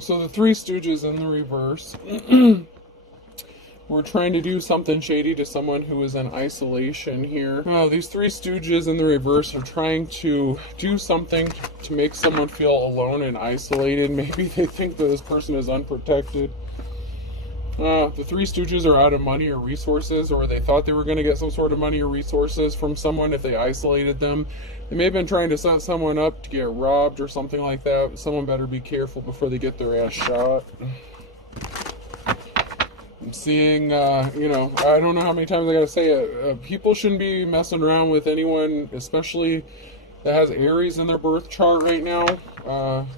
So the Three Stooges in the reverse. We're trying to do something shady to someone who is in isolation here. Oh, these Three Stooges in the reverse are trying to do something to make someone feel alone and isolated. Maybe they think that this person is unprotected. The Three Stooges are out of money or resources, or they thought they were going to get some sort of money or resources from someone if they isolated them. They may have been trying to set someone up to get robbed or something like that. Someone better be careful before they get their ass shot. I'm seeing, I don't know how many times I gotta say it. People shouldn't be messing around with anyone, especially that has Aries in their birth chart right now.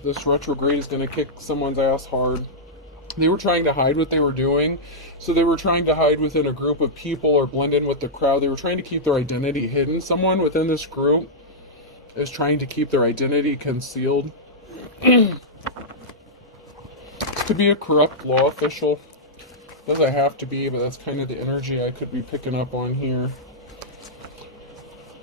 This retrograde is going to kick someone's ass hard. They were trying to hide what they were doing. So they were trying to hide within a group of people or blend in with the crowd. They were trying to keep their identity hidden. Someone within this group is trying to keep their identity concealed. Could be a corrupt law official. Doesn't have to be, but that's kind of the energy I could be picking up on here.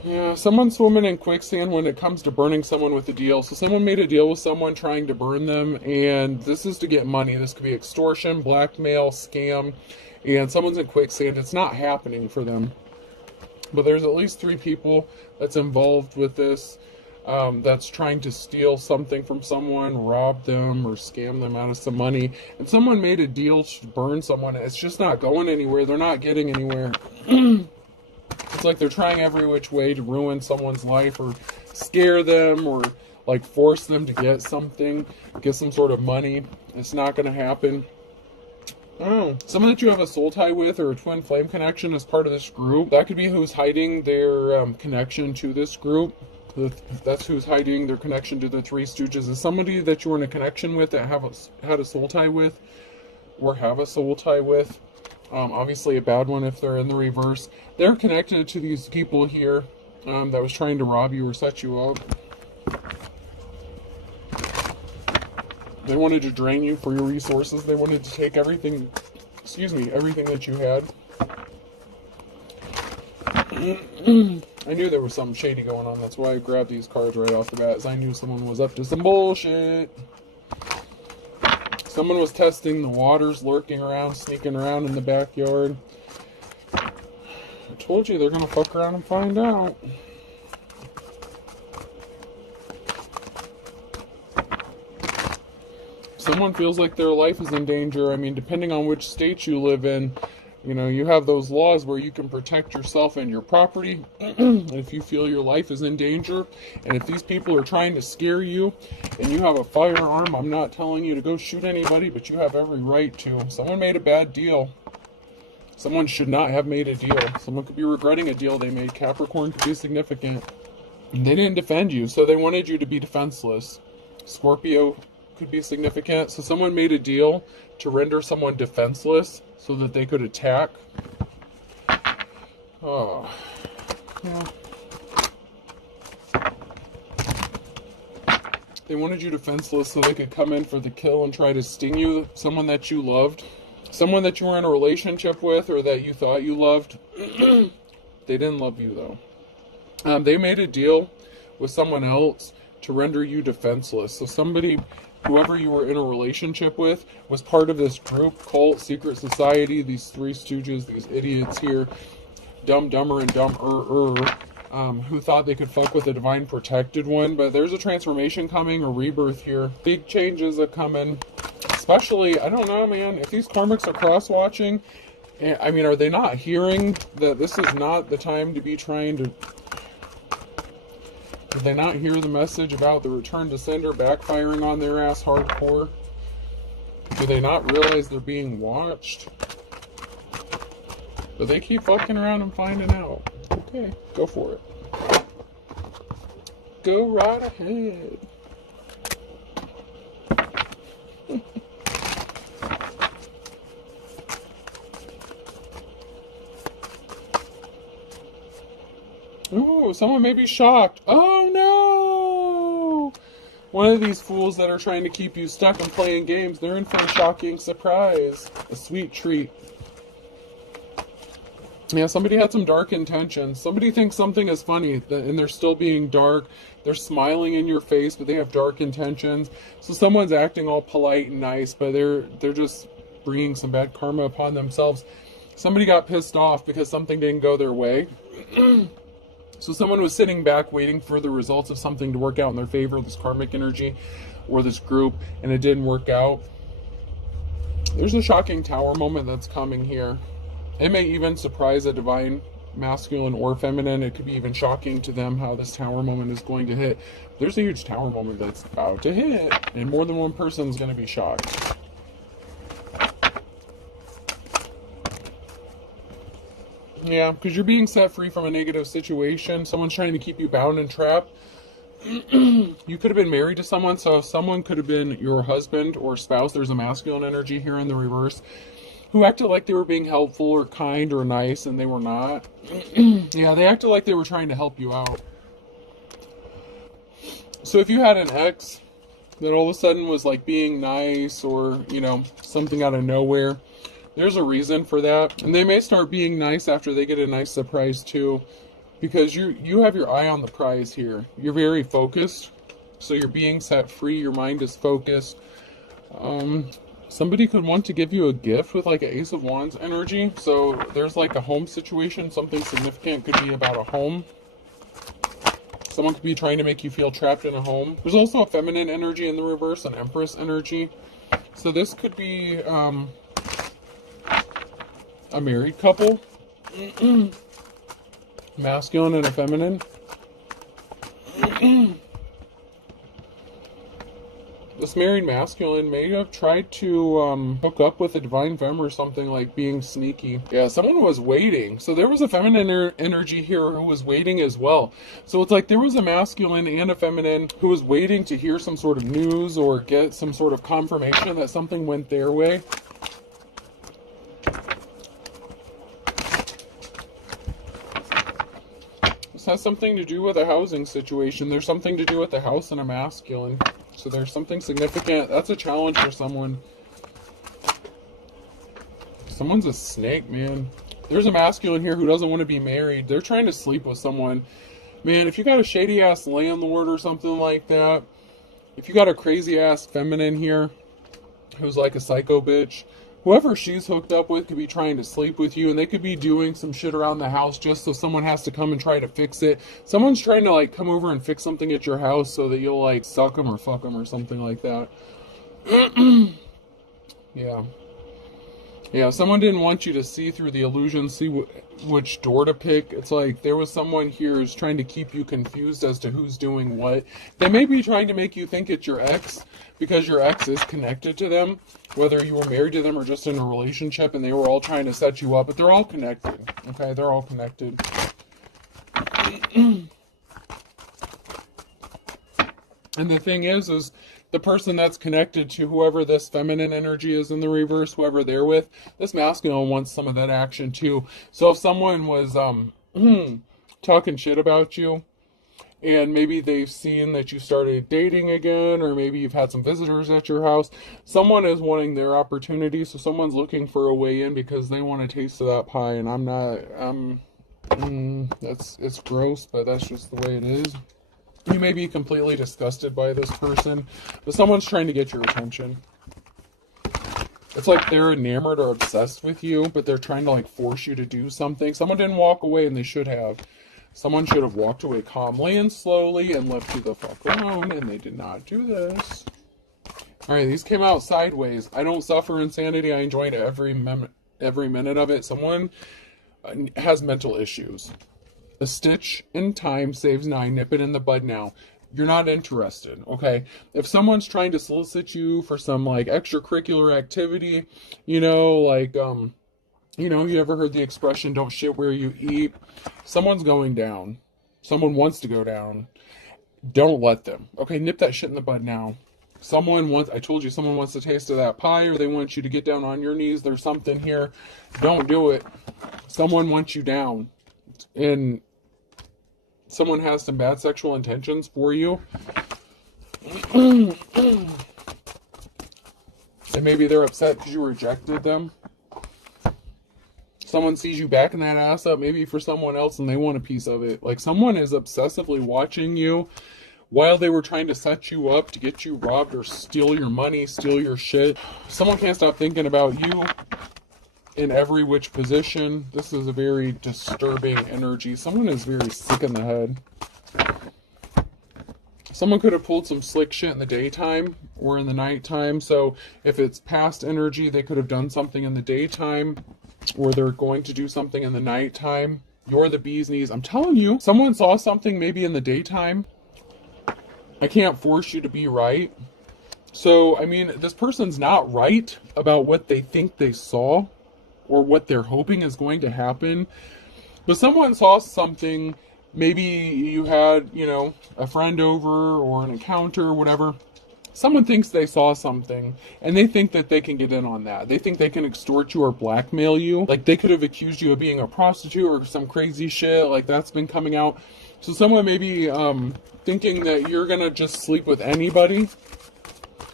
Yeah, someone's swimming in quicksand when it comes to burning someone with a deal. So someone made a deal with someone trying to burn them, and this is to get money. This could be extortion, blackmail, scam, and someone's in quicksand. It's not happening for them. But there's at least 3 people that's involved with this. That's trying to steal something from someone, rob them, or scam them out of some money. And someone made a deal to burn someone. It's just not going anywhere. They're not getting anywhere. It's like they're trying every which way to ruin someone's life or scare them or like force them to get something, get some sort of money. It's not going to happen. Oh, someone that you have a soul tie with or a twin flame connection as part of this group. That could be who's hiding their connection to this group. That's who's hiding their connection to the Three Stooges. Is somebody that you were in a connection with that had a soul tie with or have a soul tie with. Obviously a bad one if they're in the reverse. They're connected to these people here that was trying to rob you or set you up. They wanted to drain you for your resources. They wanted to take everything, everything that you had. I knew there was something shady going on. That's why I grabbed these cards right off the bat, as I knew someone was up to some bullshit. Someone was testing the waters, lurking around, sneaking around in the backyard. I told you they're going to fuck around and find out. Someone feels like their life is in danger. I mean, depending on which state you live in, you have those laws where you can protect yourself and your property. If you feel your life is in danger, and if these people are trying to scare you, and you have a firearm, I'm not telling you to go shoot anybody, but you have every right to. Someone made a bad deal. Someone should not have made a deal. Someone could be regretting a deal they made. Capricorn could be significant. And they didn't defend you, so they wanted you to be defenseless. Scorpio could be significant. So someone made a deal to render someone defenseless so that they could attack. Oh, yeah. They wanted you defenseless so they could come in for the kill and try to sting you. Someone that you loved. Someone that you were in a relationship with or that you thought you loved. They didn't love you, though. They made a deal with someone else to render you defenseless. So somebody, whoever you were in a relationship with, was part of this group, cult, secret society, these Three Stooges, these idiots here, dumb, dumber, and dumber, who thought they could fuck with the divine protected one. But there's a transformation coming, a rebirth here. Big changes are coming. Especially, I don't know, man, if these karmics are cross-watching, I mean, are they not hearing that this is not the time to be trying to... Did they not hear the message about the return to sender backfiring on their ass hardcore? Do they not realize they're being watched? But they keep fucking around and finding out. Okay, go for it. Go right ahead. Ooh, someone may be shocked. Oh no! One of these fools that are trying to keep you stuck and playing games, they're in for a shocking surprise. A sweet treat. Yeah, somebody had some dark intentions. Somebody thinks something is funny and they're still being dark. They're smiling in your face, but they have dark intentions. So someone's acting all polite and nice, but they're just bringing some bad karma upon themselves. Somebody got pissed off because something didn't go their way. So someone was sitting back waiting for the results of something to work out in their favor, this karmic energy or this group, and it didn't work out. There's a shocking tower moment that's coming here. It may even surprise a divine masculine or feminine. It could be even shocking to them how this tower moment is going to hit. There's a huge tower moment that's about to hit, and more than one person is going to be shocked. Yeah, because you're being set free from a negative situation. Someone's trying to keep you bound and trapped. You could have been married to someone, so someone could have been your husband or spouse. There's a masculine energy here in the reverse, who acted like they were being helpful or kind or nice, and they were not. Yeah, they acted like they were trying to help you out. So if you had an ex that all of a sudden was like being nice or, you know, something out of nowhere, there's a reason for that. And they may start being nice after they get a nice surprise too, because you have your eye on the prize here. You're very focused, so you're being set free. Your mind is focused. Somebody could want to give you a gift with like an Ace of Wands energy. So there's like a home situation. Something significant could be about a home. Someone could be trying to make you feel trapped in a home. There's also a feminine energy in the reverse, an Empress energy. So this could be a married couple. Masculine and a feminine. This married masculine may have tried to hook up with a divine femme or something, like being sneaky. Yeah, someone was waiting. So there was a feminine energy here who was waiting as well. So it's like there was a masculine and a feminine who was waiting to hear some sort of news or get some sort of confirmation that something went their way. This has something to do with a housing situation. There's something to do with the house and a masculine. So there's something significant. That's a challenge for someone. Someone's a snake, man. There's a masculine here who doesn't want to be married. They're trying to sleep with someone. Man, if you got a shady ass landlord or something like that, if you got a crazy ass feminine here who's like a psycho bitch, whoever she's hooked up with could be trying to sleep with you, and they could be doing some shit around the house just so someone has to come and try to fix it. Someone's trying to like come over and fix something at your house so that you'll like suck them or fuck them or something like that. Yeah, someone didn't want you to see through the illusion, see which door to pick. It's like there was someone here who's trying to keep you confused as to who's doing what. They may be trying to make you think it's your ex because your ex is connected to them, whether you were married to them or just in a relationship, and they were all trying to set you up, but they're all connected. Okay, they're all connected. And the thing is the person that's connected to whoever this feminine energy is in the reverse, whoever they're with, this masculine wants some of that action too. So if someone was talking shit about you, and maybe they've seen that you started dating again, or maybe you've had some visitors at your house, someone is wanting their opportunity. So someone's looking for a way in because they want a taste of that pie, and I'm not, it's gross, but that's just the way it is. You may be completely disgusted by this person, but someone's trying to get your attention. It's like they're enamored or obsessed with you, but they're trying to like force you to do something. Someone didn't walk away, and they should have. Someone should have walked away calmly and slowly and left you the fuck alone, and they did not do this. Alright, these came out sideways. I don't suffer insanity. I enjoyed every minute of it. Someone has mental issues. A stitch in time saves 9. Nip it in the bud now. You're not interested, okay? If someone's trying to solicit you for some like extracurricular activity, you know, like you ever heard the expression, don't shit where you eat? Someone's going down. Someone wants to go down. Don't let them. Okay, nip that shit in the bud now. I told you, someone wants a taste of that pie, or they want you to get down on your knees. There's something here. Don't do it. Someone wants you down. And someone has some bad sexual intentions for you. And maybe they're upset because you rejected them. someone sees you backing that ass up, maybe for someone else, and they want a piece of it. Like, someone is obsessively watching you while they were trying to set you up to get you robbed or steal your money, steal your shit. Someone can't stop thinking about you in every which position. This is a very disturbing energy. Someone is very sick in the head. Someone could have pulled some slick shit in the daytime or in the nighttime. So if it's past energy, they could have done something in the daytime, or they're going to do something in the nighttime. You're the bee's knees. I'm telling you, someone saw something maybe in the daytime. I can't force you to be right. So, I mean, this person's not right about what they think they saw or what they're hoping is going to happen. But someone saw something. Maybe you had, you know, a friend over or an encounter or whatever. Someone thinks they saw something and they think that they can get in on that. They think they can extort you or blackmail you. Like, they could have accused you of being a prostitute or some crazy shit. Like, that's been coming out. So someone may be thinking that you're going to just sleep with anybody.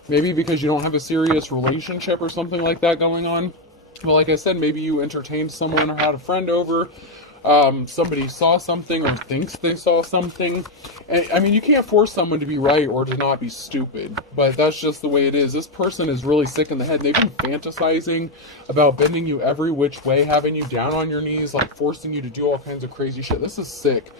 Maybe because you don't have a serious relationship or something like that going on. Well, like I said, maybe you entertained someone or had a friend over. Somebody saw something or thinks they saw something. And, I mean, you can't force someone to be right or to not be stupid, but that's just the way it is. This person is really sick in the head. They've been fantasizing about bending you every which way, having you down on your knees, like forcing you to do all kinds of crazy shit. This is sick.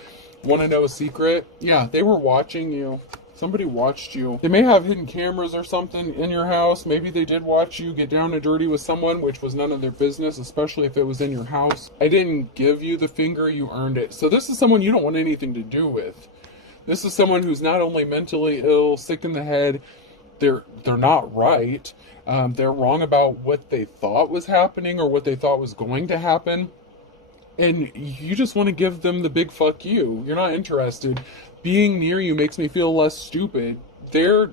Want to know a secret? Yeah, they were watching you. Somebody watched you. They may have hidden cameras or something in your house. Maybe they did watch you get down and dirty with someone, which was none of their business, especially if it was in your house. I didn't give you the finger, you earned it. So this is someone you don't want anything to do with. This is someone who's not only mentally ill, sick in the head, they're not right. They're wrong about what they thought was happening or what they thought was going to happen. And you just want to give them the big fuck you. You're not interested. Being near you makes me feel less stupid. They're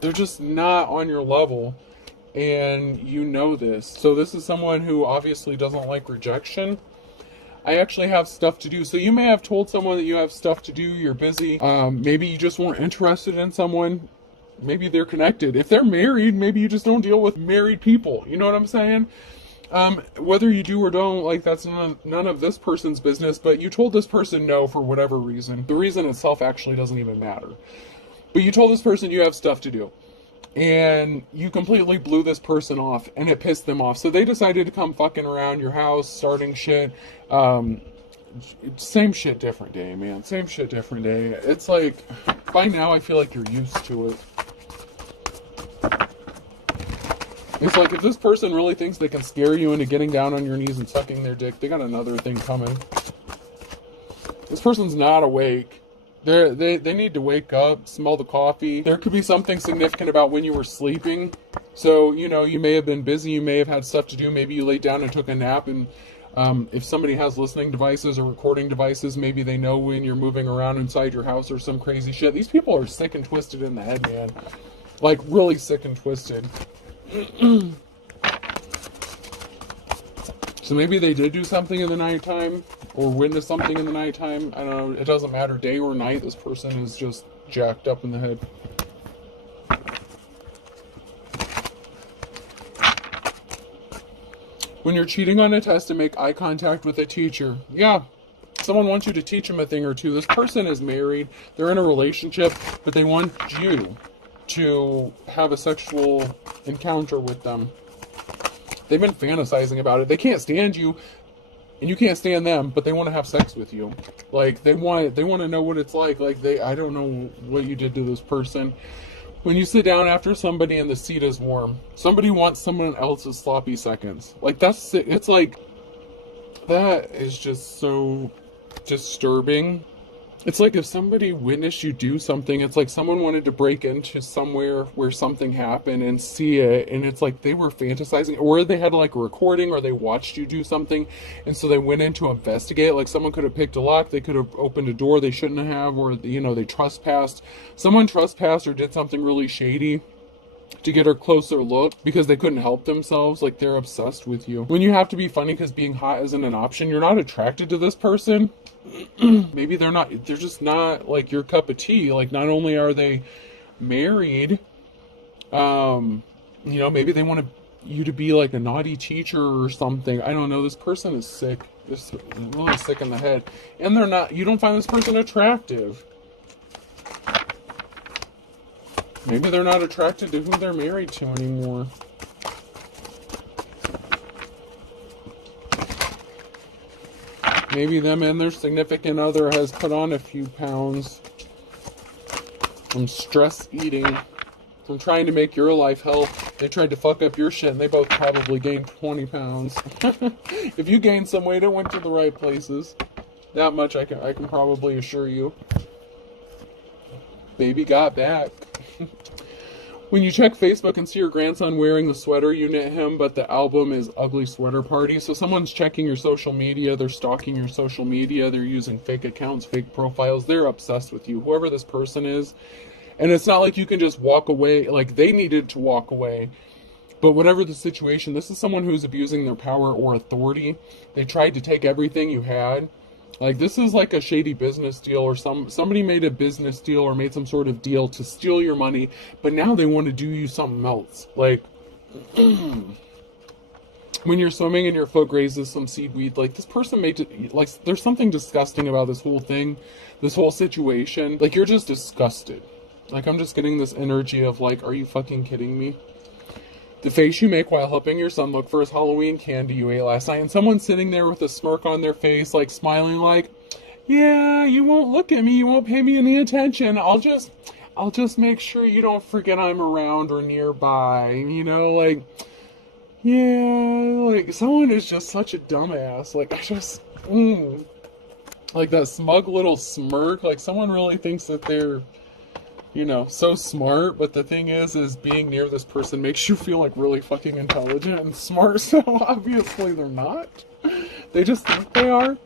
just not on your level, and you know this. So this is someone who obviously doesn't like rejection. I actually have stuff to do. So you may have told someone that you have stuff to do, you're busy. Maybe you just weren't interested in someone. Maybe they're connected. If they're married, maybe you just don't deal with married people. You know what I'm saying? Whether you do or don't, like, that's none of this person's business, but you told this person no for whatever reason. The reason itself actually doesn't even matter. But you told this person you have stuff to do. And you completely blew this person off, and it pissed them off. So they decided to come fucking around your house, starting shit. Same shit, different day, man. Same shit, different day. It's like, by now I feel like you're used to it. It's like, if this person really thinks they can scare you into getting down on your knees and sucking their dick, they got another thing coming. This person's not awake. They need to wake up, smell the coffee. There could be something significant about when you were sleeping. So, you know, you may have been busy, you may have had stuff to do, maybe you laid down and took a nap, and if somebody has listening devices or recording devices, maybe they know when you're moving around inside your house or some crazy shit. These people are sick and twisted in the head, man. Like, really sick and twisted. So maybe they did do something in the nighttime or witness something in the nighttime. I don't know. It doesn't matter day or night. This person is just jacked up in the head. When you're cheating on a test and make eye contact with a teacher. Yeah. Someone wants you to teach them a thing or two. This person is married. They're in a relationship, but they want you to have a sexual encounter with them. They've been fantasizing about it. They can't stand you, and you can't stand them, but they want to have sex with you. Like, they want to know what it's like. Like, I don't know what you did to this person. When you sit down after somebody and the seat is warm, somebody wants someone else's sloppy seconds. Like, it's like, that is just so disturbing. It's like if somebody witnessed you do something, it's like someone wanted to break into somewhere where something happened and see it, and it's like they were fantasizing, or they had like a recording, or they watched you do something, and so they went in to investigate. Like, someone could have picked a lock, they could have opened a door they shouldn't have, or, you know, they trespassed. Someone trespassed or did something really shady to get a closer look because they couldn't help themselves. Like, they're obsessed with you. When you have to be funny because being hot isn't an option, you're not attracted to this person. Maybe they're just not like your cup of tea. Like, not only are they married, you know, maybe they want to you to be like a naughty teacher or something. I don't know. This person is sick. This is really sick in the head. And they're not, you don't find this person attractive. Maybe they're not attracted to who they're married to anymore. Maybe them and their significant other has put on a few pounds from stress eating, from trying to make your life hell. They tried to fuck up your shit and they both probably gained 20 pounds. If you gained some weight, it went to the right places. That much I can probably assure you. Baby got back. When you check Facebook and see your grandson wearing the sweater, you knit him, but the album is Ugly Sweater Party. So someone's checking your social media, they're stalking your social media, they're using fake accounts, fake profiles, they're obsessed with you, whoever this person is. And it's not like you can just walk away, like they needed to walk away. But whatever the situation, this is someone who's abusing their power or authority. They tried to take everything you had. Like, this is like a shady business deal, or somebody made a business deal or made some sort of deal to steal your money, but now they want to do you something else. Like, when you're swimming and your foot grazes some seaweed, like, this person made, like, there's something disgusting about this whole thing, this whole situation. Like, you're just disgusted. Like, I'm just getting this energy of, like, are you fucking kidding me? The face you make while helping your son look for his Halloween candy you ate last night, and someone sitting there with a smirk on their face, like smiling, like, yeah, you won't look at me, you won't pay me any attention, I'll just make sure you don't forget I'm around or nearby, you know, like, yeah, like, someone is just such a dumbass, like, like that smug little smirk, like, someone really thinks that they're, you know, so smart, but the thing is being near this person makes you feel like really fucking intelligent and smart, so obviously they're not. They just think they are.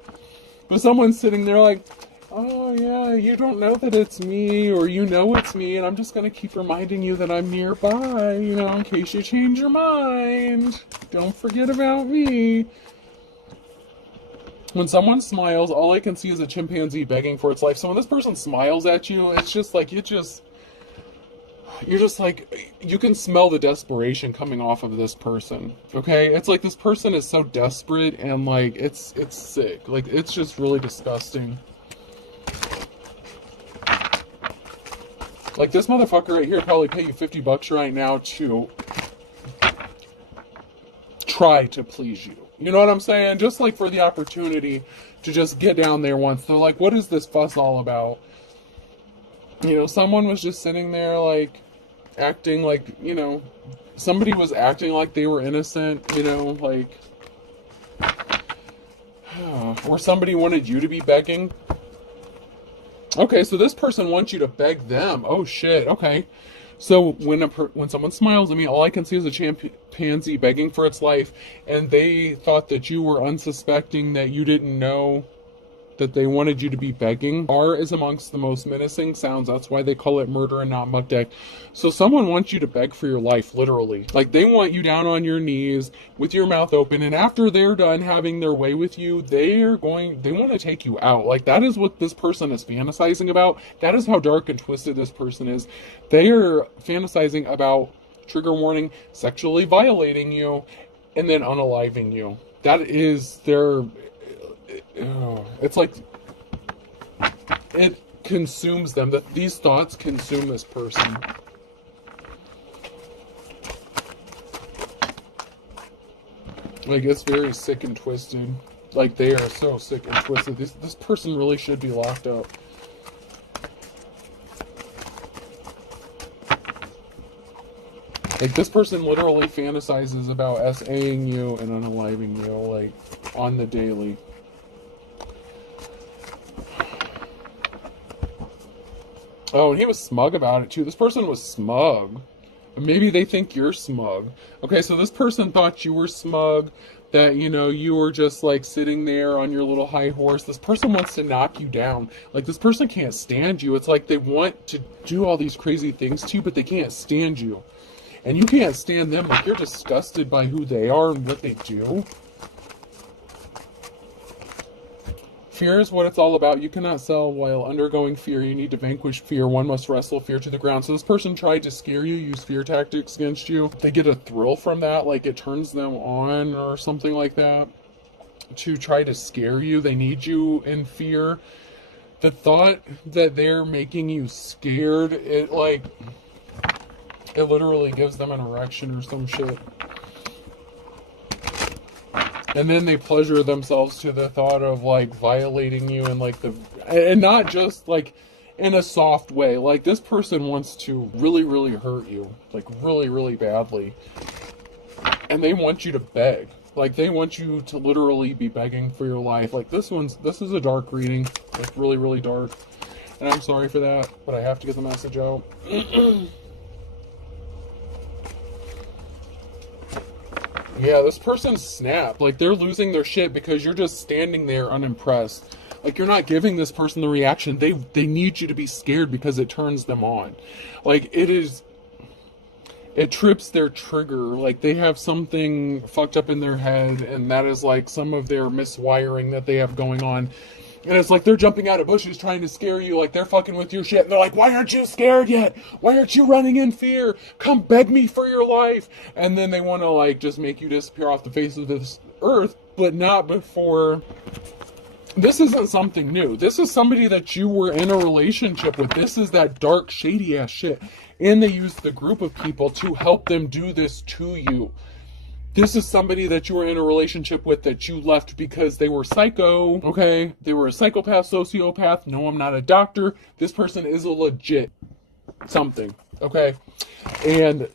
But someone's sitting there like, oh yeah, you don't know that it's me, or you know it's me, and I'm just gonna keep reminding you that I'm nearby, you know, in case you change your mind. Don't forget about me. When someone smiles, all I can see is a chimpanzee begging for its life. So when this person smiles at you, it's just like, you're just like, you can smell the desperation coming off of this person, okay? It's like this person is so desperate, and like, it's sick. Like, it's just really disgusting. Like, this motherfucker right here probably pay you $50 right now to try to please you. You know what I'm saying? Just like for the opportunity to just get down there once. They're like, what is this fuss all about? You know, someone was just sitting there like acting like, you know, somebody was acting like they were innocent, you know, like, or somebody wanted you to be begging. Okay, so this person wants you to beg them. Oh shit, okay. So when someone smiles at me, all I can see is a chimpanzee begging for its life, and they thought that you were unsuspecting, that you didn't know that they wanted you to be begging. R is amongst the most menacing sounds. That's why they call it murder and not muck deck. So someone wants you to beg for your life, literally. Like, they want you down on your knees with your mouth open, and after they're done having their way with you, they want to take you out. Like, that is what this person is fantasizing about. That is how dark and twisted this person is. They are fantasizing about, trigger warning, sexually violating you and then unaliving you. That is their... it's like it consumes them. That these thoughts consume this person. Like, it's very sick and twisted. Like, they are so sick and twisted. This person really should be locked up. Like, this person literally fantasizes about SAing you and unaliving you, like, on the daily. Oh, and he was smug about it, too. This person was smug. Maybe they think you're smug. Okay, so this person thought you were smug, that, you know, you were just, like, sitting there on your little high horse. This person wants to knock you down. Like, this person can't stand you. It's like they want to do all these crazy things to you, but they can't stand you. And you can't stand them. Like, you're disgusted by who they are and what they do. Fear is what it's all about. You cannot sell while undergoing fear. You need to vanquish fear. One must wrestle fear to the ground. So this person tried to scare you, use fear tactics against you. They get a thrill from that, like it turns them on or something like that, to try to scare you. They need you in fear. The thought that they're making you scared, it literally gives them an erection or some shit. And then they pleasure themselves to the thought of like violating you and like and not just like in a soft way. Like this person wants to really, really hurt you, like really, really badly. And they want you to beg. Like they want you to literally be begging for your life. Like this is a dark reading. Like really, really dark. And I'm sorry for that, but I have to get the message out. Yeah, this person snapped. Like, they're losing their shit because you're just standing there unimpressed. Like, you're not giving this person the reaction. They need you to be scared because it turns them on. Like, it trips their trigger. Like, they have something fucked up in their head, and that is, like, some of their miswiring that they have going on. And it's like they're jumping out of bushes trying to scare you, like they're fucking with your shit. And they're like, why aren't you scared yet? Why aren't you running in fear? Come beg me for your life. And then they want to like just make you disappear off the face of this earth, but not before. This isn't something new. This is somebody that you were in a relationship with. This is that dark, shady ass shit. And they use the group of people to help them do this to you. This is somebody that you were in a relationship with that you left because they were psycho, okay? They were a psychopath, sociopath. No, I'm not a doctor. This person is a legit something, okay? And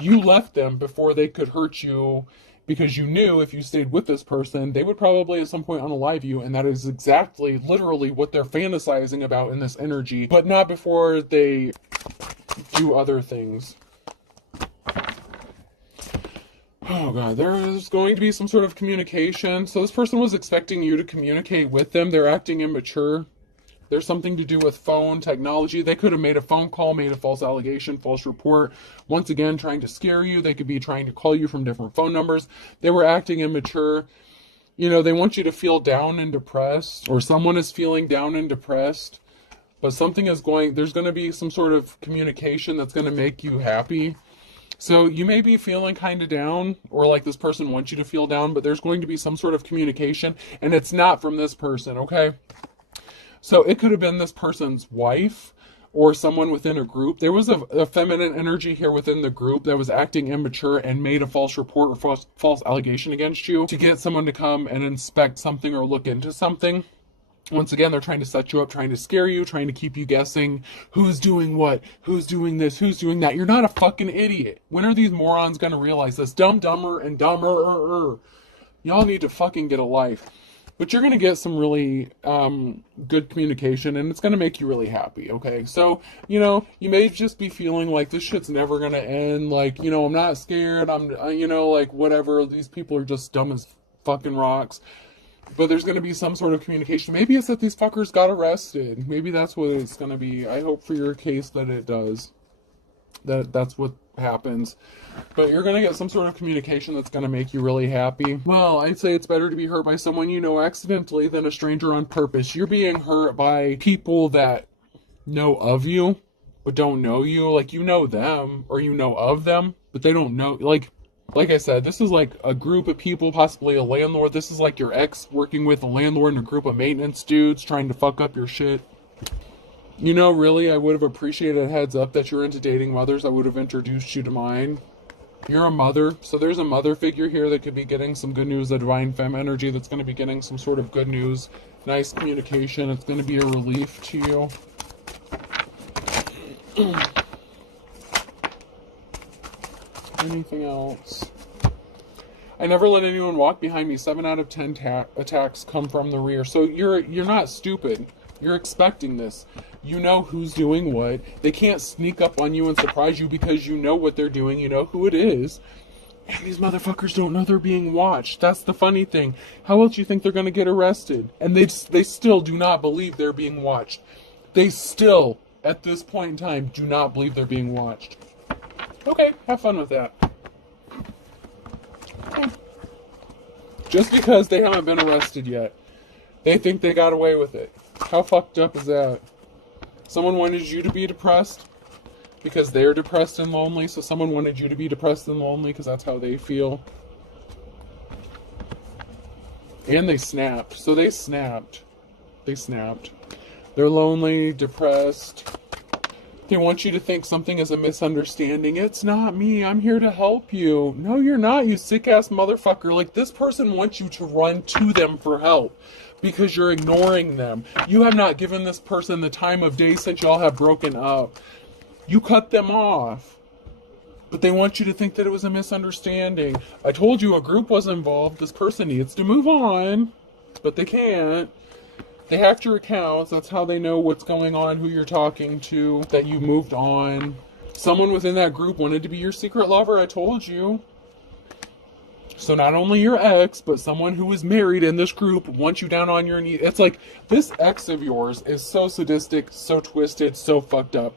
you left them before they could hurt you because you knew if you stayed with this person, they would probably at some point unalive you, and that is exactly, literally what they're fantasizing about in this energy, but not before they do other things. Oh God, there is going to be some sort of communication. So this person was expecting you to communicate with them. They're acting immature. There's something to do with phone technology. They could have made a phone call, made a false allegation, false report. Once again, trying to scare you. They could be trying to call you from different phone numbers. They were acting immature. You know, they want you to feel down and depressed, or someone is feeling down and depressed. But something is there's going to be some sort of communication that's going to make you happy. So you may be feeling kind of down, or like this person wants you to feel down, but there's going to be some sort of communication, and it's not from this person, okay? So it could have been this person's wife or someone within a group. There was a feminine energy here within the group that was acting immature and made a false report or false allegation against you to get someone to come and inspect something or look into something. Once again, they're trying to set you up, trying to scare you, trying to keep you guessing who's doing what, who's doing this, who's doing that. You're not a fucking idiot. When are these morons going to realize this? Dumber, and dumber. Y'all need to fucking get a life. But you're going to get some really good communication, and it's going to make you really happy, okay? So, you know, you may just be feeling like this shit's never going to end. Like, you know, I'm not scared. You know, like, whatever. These people are just dumb as fucking rocks. But there's going to be some sort of communication. Maybe it's that these fuckers got arrested. Maybe that's what it's going to be. I hope for your case that it does. That's what happens. But you're going to get some sort of communication that's going to make you really happy. Well, I'd say it's better to be hurt by someone you know accidentally than a stranger on purpose. You're being hurt by people that know of you, but don't know you. Like, you know them, or you know of them, but they don't know. Like I said, this is like a group of people, possibly a landlord. This is like your ex working with a landlord and a group of maintenance dudes trying to fuck up your shit. You know, really, I would have appreciated a heads up that you're into dating mothers. I would have introduced you to mine. You're a mother, so there's a mother figure here that could be getting some good news, a divine femme energy that's going to be getting some sort of good news, nice communication. It's going to be a relief to you. Anything else? I never let anyone walk behind me. 7 out of 10 attacks come from the rear. So you're not stupid. You're expecting this. You know who's doing what. They can't sneak up on you and surprise you because you know what they're doing. You know who it is. And these motherfuckers don't know they're being watched. That's the funny thing. How else do you think they're going to get arrested? And they still do not believe they're being watched. They still, at this point in time, do not believe they're being watched. Okay, have fun with that. Okay. Just because they haven't been arrested yet They think they got away with it. How fucked up is that? Someone wanted you to be depressed because they're depressed and lonely, so someone wanted you to be depressed and lonely because that's how they feel. And they snapped. So they snapped. They snapped. They're lonely, depressed. They want you to think something is a misunderstanding. It's not me. I'm here to help you. No, you're not, you sick-ass motherfucker. Like, this person wants you to run to them for help because you're ignoring them. You have not given this person the time of day since y'all have broken up. You cut them off. But they want you to think that it was a misunderstanding. I told you a group was involved. This person needs to move on, but they can't. They hacked your accounts. That's how they know what's going on, who you're talking to, that you moved on. Someone within that group wanted to be your secret lover, I told you. So not only your ex, but someone who is married in this group wants you down on your knees. It's like, this ex of yours is so sadistic, so twisted, so fucked up.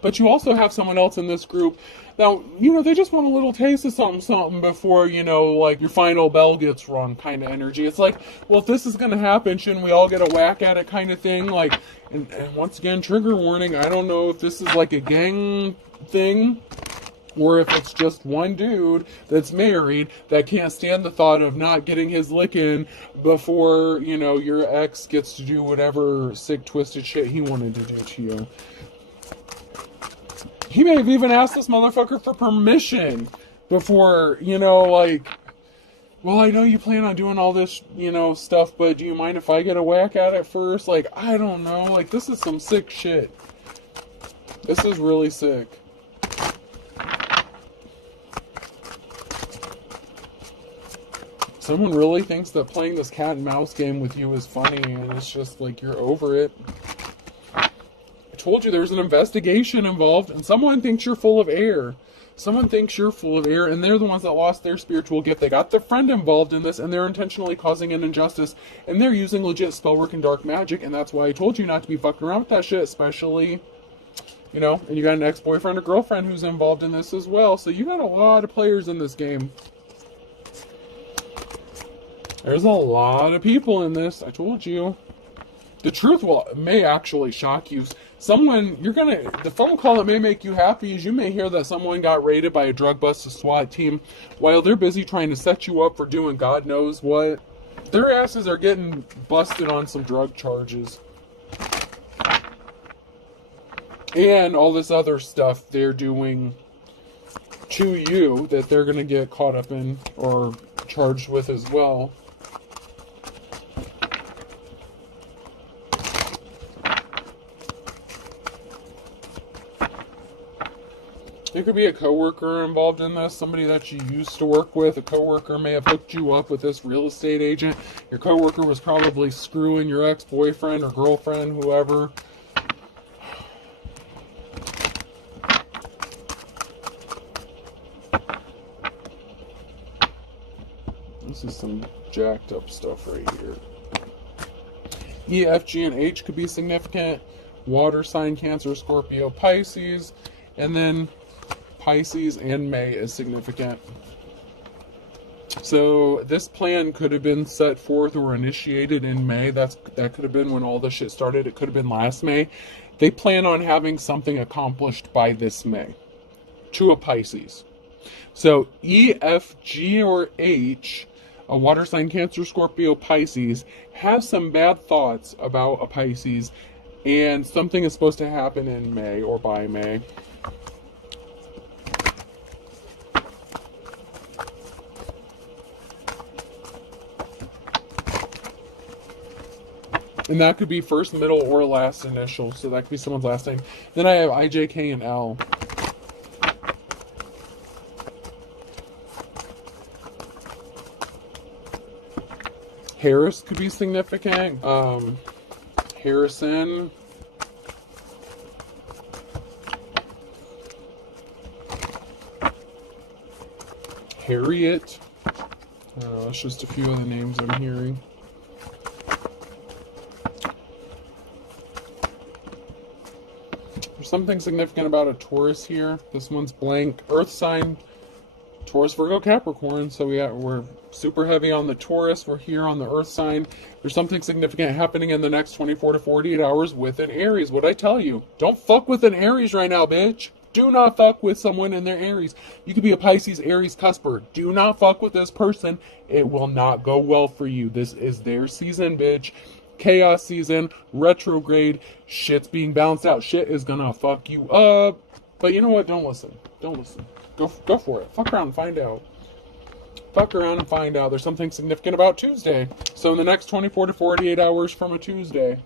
But you also have someone else in this group. Now, they just want a little taste of something before, like your final bell gets rung kind of energy. It's like, well, if this is going to happen, shouldn't we all get a whack at it kind of thing? Like, and once again, trigger warning, I don't know if this is like a gang thing or if it's just one dude that's married that can't stand the thought of not getting his lick in before, your ex gets to do whatever sick, twisted shit he wanted to do to you. He may have even asked this motherfucker for permission before, like, well, I know you plan on doing all this, stuff, but do you mind if I get a whack at it first? Like, I don't know. Like, this is some sick shit. This is really sick. Someone really thinks that playing this cat and mouse game with you is funny, and it's just like you're over it. Told you there's an investigation involved, and someone thinks you're full of air. Someone thinks you're full of air, and they're the ones that lost their spiritual gift. They got their friend involved in this, and they're intentionally causing an injustice, and they're using legit spellwork and dark magic, and that's why I told you not to be fucking around with that shit, especially, and you got an ex-boyfriend or girlfriend who's involved in this as well, so you got a lot of players in this game. There's a lot of people in this, I told you. The truth may actually shock you. The phone call that may make you happy is you may hear that someone got raided by a drug busted SWAT team while they're busy trying to set you up for doing God knows what. Their asses are getting busted on some drug charges. And all this other stuff they're doing to you that they're going to get caught up in or charged with as well. There could be a coworker involved in this, somebody that you used to work with. A coworker may have hooked you up with this real estate agent. Your coworker was probably screwing your ex-boyfriend or girlfriend, whoever. This is some jacked up stuff right here. E, F, G, and H could be significant. Water sign, Cancer, Scorpio, Pisces. And then Pisces and May is significant. So this plan could have been set forth or initiated in May. That could have been when all this shit started. It could have been last May. They plan on having something accomplished by this May to a Pisces. So E, F, G, or H, a water sign, Cancer, Scorpio, Pisces, have some bad thoughts about a Pisces, and something is supposed to happen in May or by May. And that could be first, middle, or last initial. So that could be someone's last name. Then I have I, J, K, and L. Harris could be significant. Harrison. Harriet. That's just a few of the names I'm hearing. There's something significant about a Taurus here. This one's blank. Earth sign, Taurus, Virgo, Capricorn. So we're super heavy on the Taurus. We're here on the Earth sign. There's something significant happening in the next 24 to 48 hours with an Aries. What'd I tell you? Don't fuck with an Aries right now, bitch. Do not fuck with someone in their Aries. You could be a Pisces, Aries, cusper. Do not fuck with this person. It will not go well for you. This is their season, bitch. Chaos season, retrograde, shit's being balanced out. Shit is gonna fuck you up. But you know what? Don't listen. Don't listen. Go for it. Fuck around and find out. Fuck around and find out. There's something significant about Tuesday. So in the next 24 to 48 hours from a Tuesday.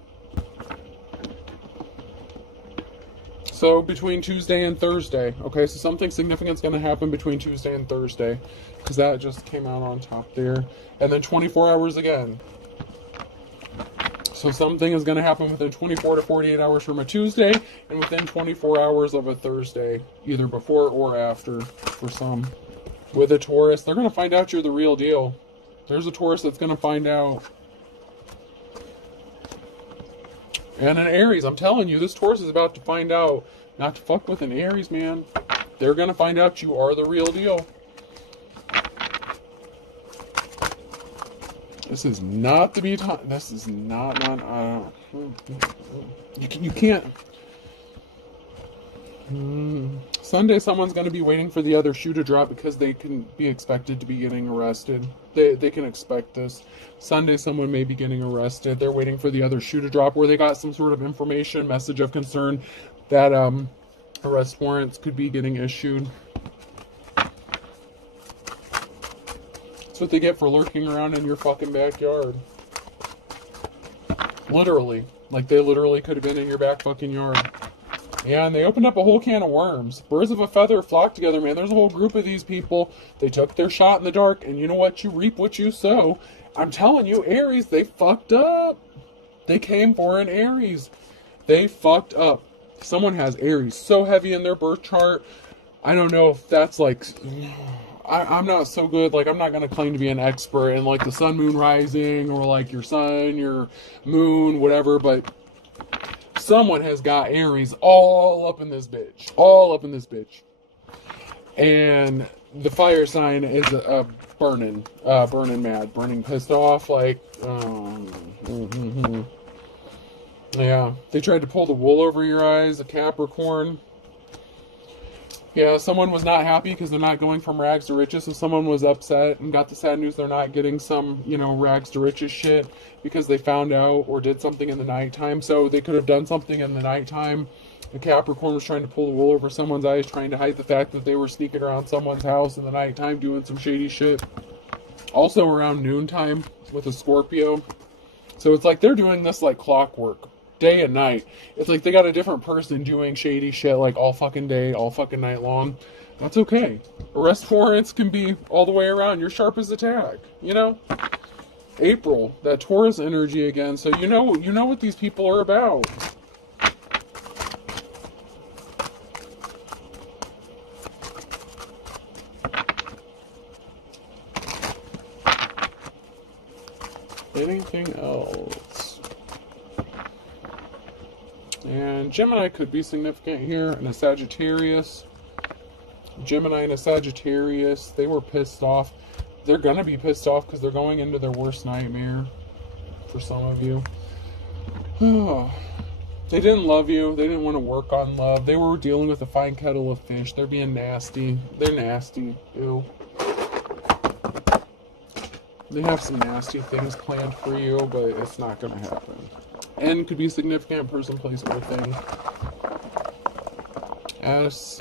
So between Tuesday and Thursday. Okay, so something significant is going to happen between Tuesday and Thursday. Because that just came out on top there. And then 24 hours again. So something is going to happen within 24 to 48 hours from a Tuesday and within 24 hours of a Thursday, either before or after for some. With a Taurus, they're going to find out you're the real deal. There's a Taurus that's going to find out. And an Aries, I'm telling you, this Taurus is about to find out not to fuck with an Aries, man. They're going to find out you are the real deal. This is not to be taught. This is not. You can't. Sunday, someone's going to be waiting for the other shoe to drop because they can be expected to be getting arrested. They can expect this. Sunday, someone may be getting arrested. They're waiting for the other shoe to drop, where they got some sort of information, message of concern that arrest warrants could be getting issued. That's what they get for lurking around in your fucking backyard. Literally. Like, they literally could have been in your back fucking yard. Yeah, and they opened up a whole can of worms. Birds of a feather flock together, man. There's a whole group of these people. They took their shot in the dark, and you know what? You reap what you sow. I'm telling you, Aries, they fucked up. They came for an Aries. They fucked up. Someone has Aries so heavy in their birth chart. I don't know if that's like... I'm not so good, like, I'm not going to claim to be an expert in, like, the sun, moon, rising, or, like, your sun, your moon, whatever, but someone has got Aries all up in this bitch. All up in this bitch. And the fire sign is burning mad, burning pissed off, like, yeah. They tried to pull the wool over your eyes, a Capricorn. Yeah, someone was not happy because they're not going from rags to riches, so someone was upset and got the sad news they're not getting some, rags to riches shit because they found out or did something in the nighttime. So they could have done something in the nighttime. The Capricorn was trying to pull the wool over someone's eyes, trying to hide the fact that they were sneaking around someone's house in the nighttime doing some shady shit. Also around noontime with a Scorpio. So it's like they're doing this like clockwork. Day and night. It's like they got a different person doing shady shit like all fucking day, all fucking night long. That's okay. Arrest warrants can be all the way around. You're sharp as a tack, April, that Taurus energy again. So you know what these people are about. Anything else? And Gemini could be significant here, and a Sagittarius. Gemini and a Sagittarius, they were pissed off. They're going to be pissed off because they're going into their worst nightmare for some of you. They didn't love you. They didn't want to work on love. They were dealing with a fine kettle of fish. They're being nasty. They're nasty. Ew. They have some nasty things planned for you, but it's not going to happen. N could be significant, person, place, or thing. S.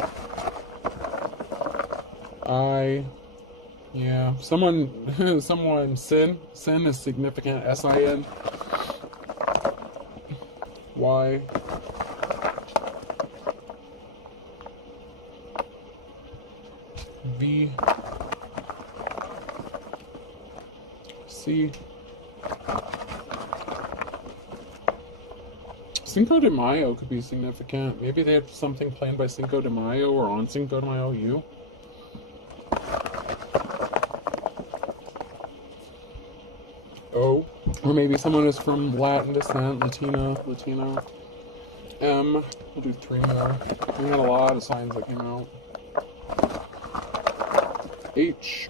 I. Yeah. Someone, sin. Sin is significant, S-I-N. Y. V. C. Cinco de Mayo could be significant. Maybe they have something planned by Cinco de Mayo or on Cinco de Mayo. You. O. Or maybe someone is from Latin descent, Latino. M. We'll do 3 more. We had a lot of signs that came out. H.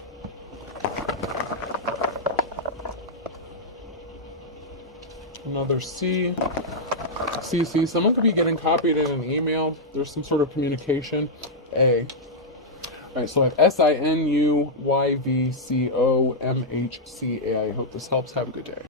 Another C. CC. Someone could be getting copied in an email. There's some sort of communication. A. All right, so I have SINUYVCOMHCA. I hope this helps. Have a good day.